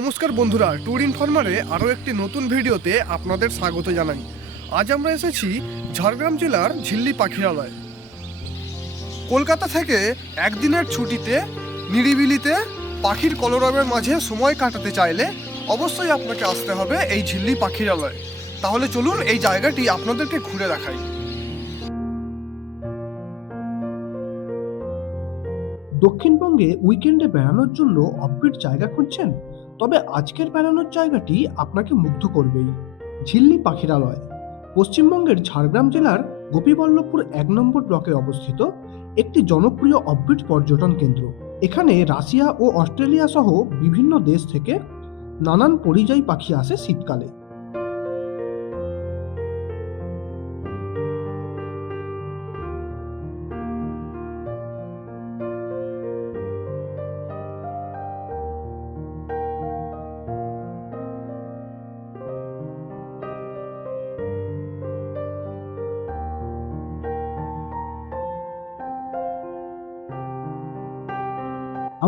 নমস্কার বন্ধুরা ট্যুর ইনফরমারে আরও একটি নতুন ভিডিওতে আপনাদের স্বাগত জানাই। আজ আমরা এসেছি ঝাড়গ্রাম জেলার ঝিল্লি পাখিরালয়। কলকাতা থেকে একদিনের ছুটিতে, নিরিবিলিতে পাখির কলরবের মাঝে সময় কাটাতে চাইলে অবশ্যই আপনাকে আসতে হবে এই ঝিল্লি পাখিরালয়। তাহলে চলুন এই জায়গাটি আপনাদেরকে ঘুরে দেখাই। দক্ষিণবঙ্গে উইকেন্ডে বেড়ানোর জন্য অফবিট জায়গা খুঁজছেন? তবে আজকের বেড়ানোর জায়গাটি আপনাকে মুগ্ধ করবেই। ঝিল্লি পাখিরালয়, পশ্চিমবঙ্গের ঝাড়গ্রাম জেলার গোপীবল্লভপুর এক নম্বর ব্লকে অবস্থিত একটি জনপ্রিয় অফবিট পর্যটন কেন্দ্র। এখানে রাশিয়া ও অস্ট্রেলিয়া সহ বিভিন্ন দেশ থেকে নানান পরিযায়ী পাখি আসে শীতকালে।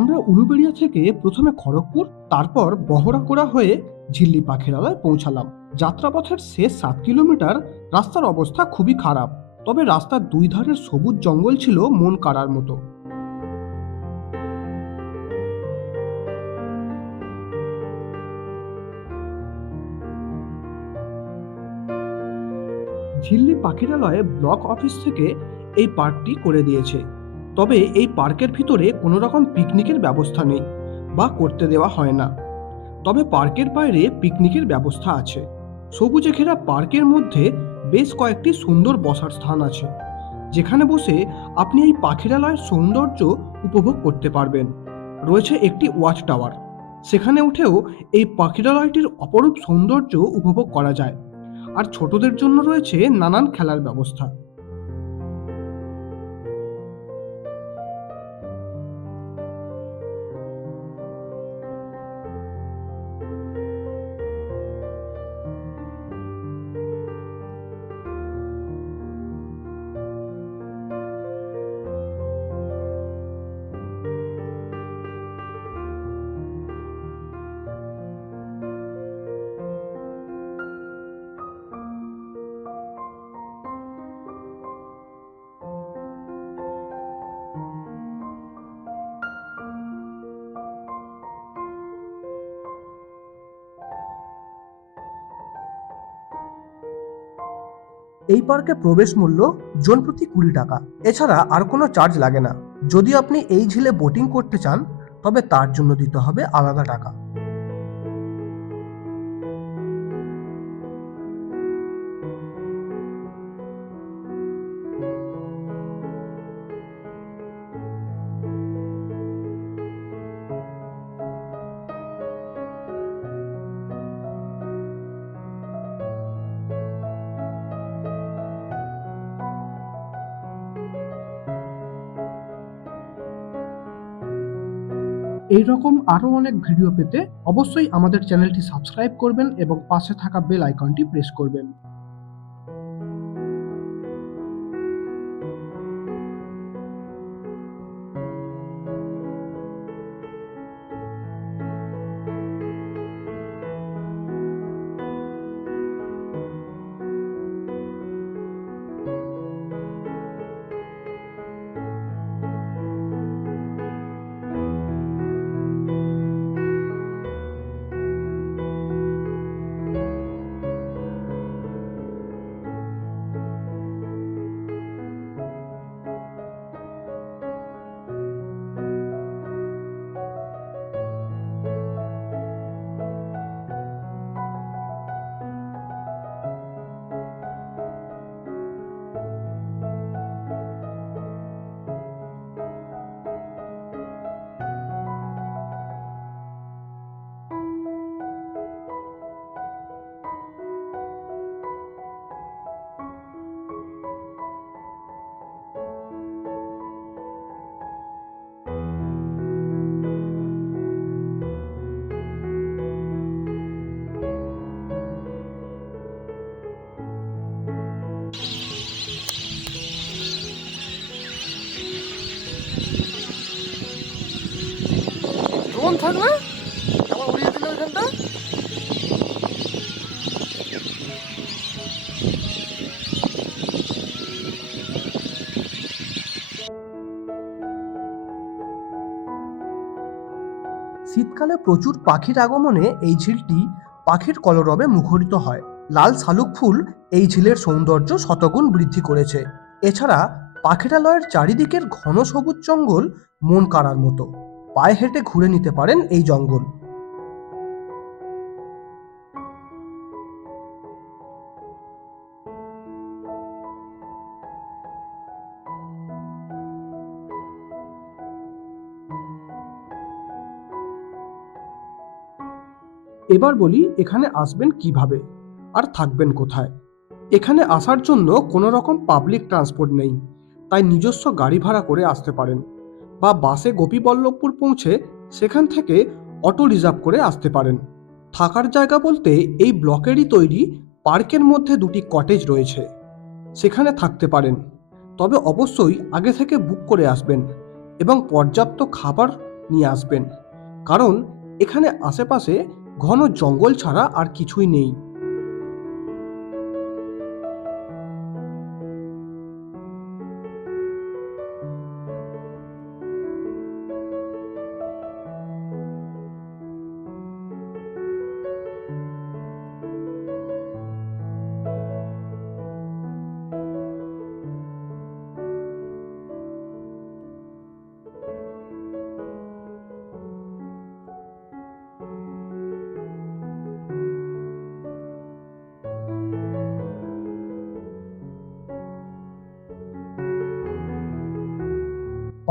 আমরা উলুবেড়িয়া থেকে প্রথমে খড়গপুর, তারপর বহরাকোড়া হয়ে ঝিল্লি পাখিরালয় পৌঁছালাম। যাত্রাপথের শেষ সাত কিলোমিটার রাস্তার অবস্থা খুবই খারাপ, তবে রাস্তার দুই ধারের সবুজ জঙ্গল ছিল মন কাড়ার মতো। ঝিল্লি পাখিরালয়ে ব্লক অফিস থেকে এই পার্কটি করে দিয়েছে। তবে এই পার্কের ভিতরে কোনো রকম পিকনিকের ব্যবস্থা নেই বা করতে দেওয়া হয় না। তবে পার্কের বাইরে পিকনিকের ব্যবস্থা আছে। সবুজে ঘেরা পার্কের মধ্যে বেশ কয়েকটি সুন্দর বসার স্থান আছে, যেখানে বসে আপনি এই পাখিরালয়ের সৌন্দর্য উপভোগ করতে পারবেন। রয়েছে একটি ওয়াচ টাওয়ার, সেখানে উঠেও এই পাখিরালয়টির অপরূপ সৌন্দর্য উপভোগ করা যায়। আর ছোটদের জন্য রয়েছে নানান খেলার ব্যবস্থা। এই পার্কে প্রবেশ মূল্য জন প্রতি কুড়ি টাকা। এছাড়া আর কোনো চার্জ লাগে না। যদি আপনি এই ঝিলে বোটিং করতে চান, তবে তার জন্য দিতে হবে আলাদা টাকা। এই রকম আরও অনেক ভিডিও পেতে অবশ্যই আমাদের চ্যানেলটি সাবস্ক্রাইব করবেন এবং পাশে থাকা বেল আইকনটি প্রেস করবেন। থাকবে শীতকালে প্রচুর পাখির আগমনে এই ঝিলটি পাখির কলরবে মুখরিত হয়। লাল শালুক ফুল এই ঝিলের সৌন্দর্য শতগুণ বৃদ্ধি করেছে। এছাড়া পাখিরালয়ের চারিদিকের ঘন সবুজ জঙ্গল মন কাড়ার মতো। পায়ে হেঁটে ঘুরে নিতে পারেন এই জঙ্গল। এবার বলি, এখানে আসবেন কীভাবে? আর থাকবেন কোথায়? এখানে আসার জন্য কোনো রকম পাবলিক ট্রান্সপোর্ট নেই, তাই নিজস্ব গাড়ি ভাড়া করে আসতে পারেন। বা বাসে গোপীবল্লভপুর পৌঁছে সেখান থেকে অটো রিজার্ভ করে আসতে পারেন। থাকার জায়গা বলতে এই ব্লকেরই তৈরি পার্কের মধ্যে দুটি কটেজ রয়েছে। সেখানে থাকতে পারেন। তবে অবশ্যই আগে থেকে বুক করে আসবেন এবং পর্যাপ্ত খাবার নিয়ে আসবেন। কারণ এখানে আশেপাশে ঘন জঙ্গল ছাড়া আর কিছুই নেই।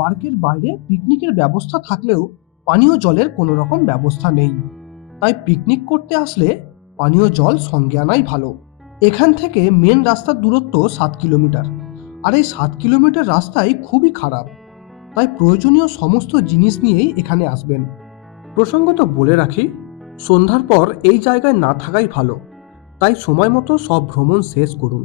পার্কের বাইরে পিকনিকের ব্যবস্থা থাকলেও পানীয় জলের কোনো রকম ব্যবস্থা নেই। তাই পিকনিক করতে আসলে পানীয় জল সঙ্গে আনাই ভালো। এখান থেকে মেন রাস্তার দূরত্ব সাত কিলোমিটার। আর এই সাত কিলোমিটার রাস্তাই খুবই খারাপ। তাই প্রয়োজনীয় সমস্ত জিনিস নিয়েই এখানে আসবেন। প্রসঙ্গত বলে রাখি, সন্ধ্যার পর এই জায়গায় না থাকাই ভালো। তাই সময় মতো সব ভ্রমণ শেষ করুন।